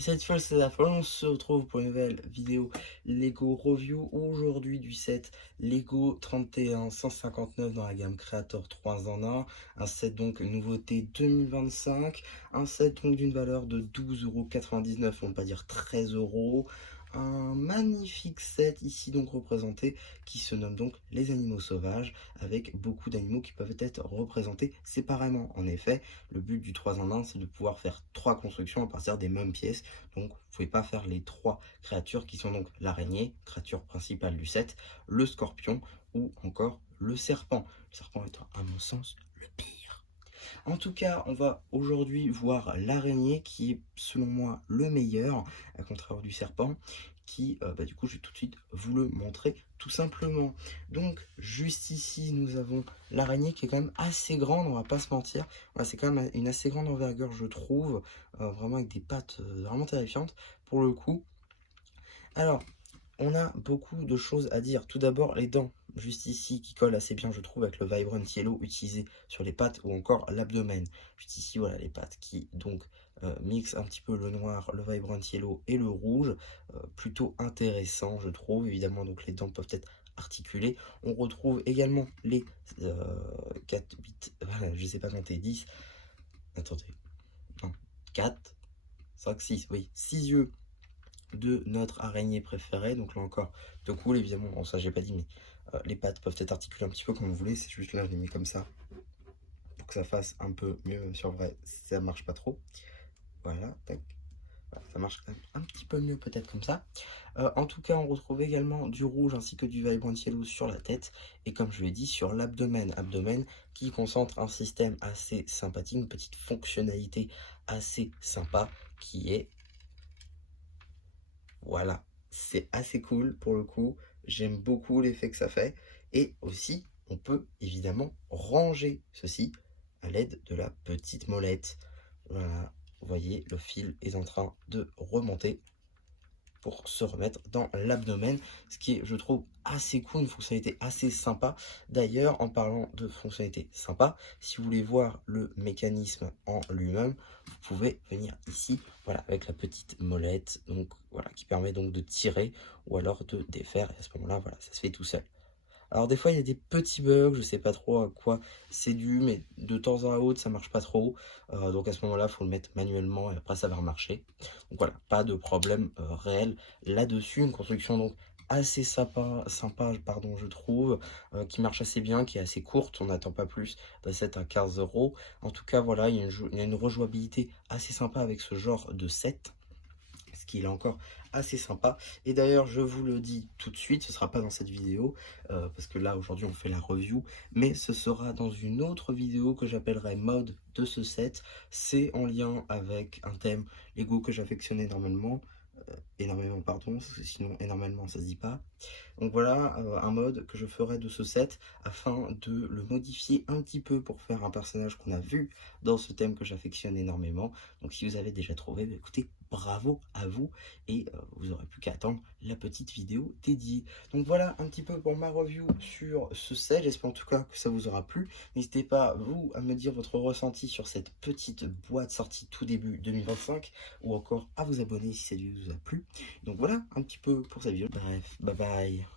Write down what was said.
Cette fois, c'est la fin. On se retrouve pour une nouvelle vidéo Lego Review. Aujourd'hui, du set Lego 31 159 dans la gamme Creator 3 en 1. Un set donc nouveauté 2025. Un set donc d'une valeur de 12,99 €, on ne pas dire 13 €. Un magnifique set ici donc représenté qui se nomme donc les animaux sauvages, avec beaucoup d'animaux qui peuvent être représentés séparément. En effet, le but du 3 en 1, c'est de pouvoir faire 3 constructions à partir des mêmes pièces. Donc, vous ne pouvez pas faire les 3 créatures qui sont donc l'araignée, créature principale du set, le scorpion ou encore le serpent. Le serpent étant, à mon sens, le pire. En tout cas, on va aujourd'hui voir l'araignée qui est, selon moi, le meilleur, à contraire du serpent, qui, du coup, je vais tout de suite vous le montrer, tout simplement. Donc, juste ici, nous avons l'araignée qui est quand même assez grande, on va pas se mentir. Voilà, c'est quand même une assez grande envergure, je trouve, vraiment avec des pattes vraiment terrifiantes, pour le coup. Alors, on a beaucoup de choses à dire. Tout d'abord, les dents, juste ici, qui collent assez bien, je trouve, avec le Vibrant Yellow utilisé sur les pattes ou encore l'abdomen. Juste ici, voilà, les pattes qui, donc, mixent un petit peu le noir, le Vibrant Yellow et le rouge. Plutôt intéressant, je trouve. Évidemment, donc, les dents peuvent être articulées. On retrouve également les 4, 8, voilà, je sais pas compter, 10. Attendez, non, 4, 5, 6, oui, 6 yeux de notre araignée préférée. Donc là encore, de cool, évidemment, bon, ça j'ai pas dit, mais les pattes peuvent être articulées un petit peu comme vous voulez. C'est juste là, je les mets comme ça pour que ça fasse un peu mieux, même si en vrai, ça marche pas trop. Voilà, tac. Voilà, ça marche quand même un petit peu mieux peut-être comme ça. En tout cas, on retrouve également du rouge ainsi que du Vibrant Yellow sur la tête. Et comme je l'ai dit, sur l'abdomen. Abdomen qui concentre un système assez sympathique, une petite fonctionnalité assez sympa qui est... Voilà, c'est assez cool pour le coup. J'aime beaucoup l'effet que ça fait. Et aussi, on peut évidemment ranger ceci à l'aide de la petite molette. Voilà, vous voyez, le fil est en train de remonter pour se remettre dans l'abdomen, ce qui est, je trouve, assez cool, une fonctionnalité assez sympa. D'ailleurs, en parlant de fonctionnalité sympa, si vous voulez voir le mécanisme en lui-même, vous pouvez venir ici, voilà, avec la petite molette, donc voilà, qui permet donc de tirer ou alors de défaire, et à ce moment-là, voilà, ça se fait tout seul. Alors des fois il y a des petits bugs, je sais pas trop à quoi c'est dû, mais de temps à autre ça marche pas trop. Donc à ce moment-là, il faut le mettre manuellement et après ça va remarcher. Donc voilà, pas de problème réel là-dessus. Une construction donc assez sympa pardon, je trouve, qui marche assez bien, qui est assez courte. On n'attend pas plus d'un set à 15 €. En tout cas, voilà, il y a une rejouabilité assez sympa avec ce genre de set, ce qui est encore assez sympa. Et d'ailleurs, je vous le dis tout de suite, ce sera pas dans cette vidéo, parce que là, aujourd'hui, on fait la review, mais ce sera dans une autre vidéo que j'appellerai mode de ce set. C'est en lien avec un thème Lego que j'affectionne énormément, pardon, parce que sinon, énormément, ça se dit pas. Donc voilà, un mode que je ferai de ce set afin de le modifier un petit peu pour faire un personnage qu'on a vu dans ce thème que j'affectionne énormément. Donc si vous avez déjà trouvé, bah, écoutez, bravo à vous et vous aurez plus qu'à attendre la petite vidéo dédiée. Donc voilà un petit peu pour ma review sur ce set. J'espère en tout cas que ça vous aura plu. N'hésitez pas, vous, à me dire votre ressenti sur cette petite boîte sortie tout début 2025 ou encore à vous abonner si cette vidéo vous a plu. Donc voilà un petit peu pour cette vidéo. Bref, bye bye.